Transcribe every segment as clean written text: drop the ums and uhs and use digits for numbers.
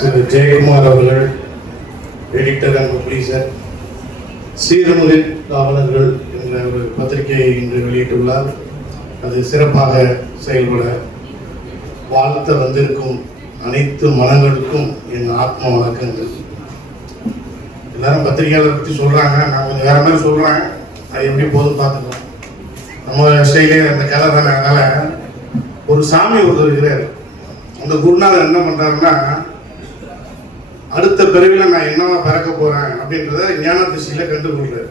திரு ஜெயக்குமார் அவர்கள், editor and publisher, சீர்மிகு காவலர்கள் என்ற ஒரு பத்திரிகையை இன்று வெளியிட்டுள்ளார். அது சிறப்பாக செயல்பட வாழ்த்த வந்திருக்கும் அனைத்து மனங்களுக்கும் என் ஆத்ம வணக்கங்கள். எல்லாரும் பத்திரிகையாளர் பற்றி சொல்றாங்க, நான் கொஞ்சம் வேற மாதிரி சொல்றேன். அது எப்படி போதும் பார்த்துக்கலாம். நம்ம ஸ்டைலே அந்த கதை தானே. அதனால ஒரு சாமி ஒருத்தர் இருக்கிறார். அந்த குருநாதர் என்ன பண்றாருன்னா, அடுத்த பிறவில நான் என்னவா பிறக்க போறேன் அப்படின்றத ஞான திசையில கண்டுகொள்றாரு.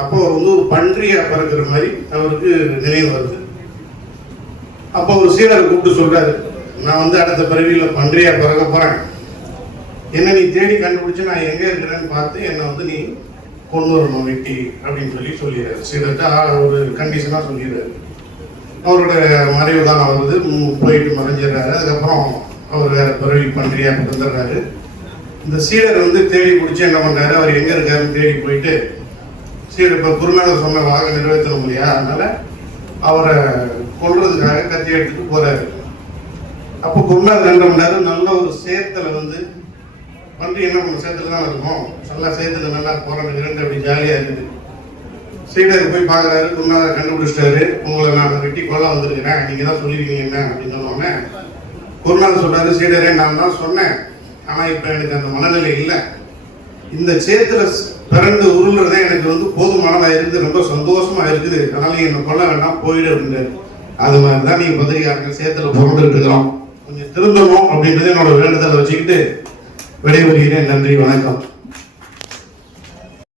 அப்போ அவர் ஒரு பன்றியா பிறக்கிற மாதிரி அவருக்கு நினைவு வருது. அப்போ ஒரு சீடரை கூப்பிட்டு சொல்றாரு, நான் அடுத்த பிறவியில பன்றியா பிறக்க போறேன், என்ன நீ தேடி கண்டுபிடிச்சு நான் எங்க இருக்கிறேன்னு பார்த்து என்னை நீ கொண்டு வரணும் வெட்டி அப்படின்னு சொல்லிடுறாரு. சீடர்கிட்ட ஒரு கண்டிஷனா சொல்லிடுறாரு. அவரோட மறைவு தான் வருது, போயிட்டு மறைஞ்சிடுறாரு. அதுக்கப்புறம் அவர் வேற பிறவி பன்றியா பிறந்துடுறாரு. இந்த சீடர் தேடி பிடிச்சி என்ன பண்றாரு, அவர் எங்க இருக்காருன்னு தேடி போயிட்டு, சீடர் இப்ப குருநாதர் சொன்ன வாக நிறைவேற்றணும் இல்லையா, அதனால அவரை கொல்றதுக்காக கத்தி எடுத்துட்டு போறாரு. அப்போ குருநாதர் என்ன பண்ணாரு, நல்ல ஒரு சேத்துல பன்றி என்ன பண்ண சேத்துல தான் இருக்கும், நல்லா சேத்துல நல்லா போறாங்க இரண்டு அப்படி ஜாலியா இருக்குது. சீடருக்கு போய் பாக்குறாரு, குருநாதர் கண்டுபிடிச்சிட்டாரு, உங்களை நான் வெட்டி கொல்ல வந்திருக்கிறேன், நீங்க தான் சொல்லிருக்கீங்க என்ன அப்படின்னு சொன்னோன்னே குருநாதர் சொல்றாரு, சீடரே நான் தான் சொன்னேன், ஆனா இப்ப எனக்கு அந்த மனநிலை இல்லை, இந்த சேத்துல பிறந்து உருள்றதே எனக்கு போதுமானதா இருந்து ரொம்ப சந்தோஷமா இருக்குது, அதனால என்னை கொல்ல வேண்டாம் போயிடு அப்படின்றாரு. அது மாதிரிதான் நீங்க பத்திரிகையாளர்கள் சேத்துல பிறந்துட்டு இருக்கிறோம், கொஞ்சம் திருந்தணும் அப்படின்றது என்னோட வேண்டுதலை வச்சுக்கிட்டு விடைபெறுகிறேன். நன்றி, வணக்கம்.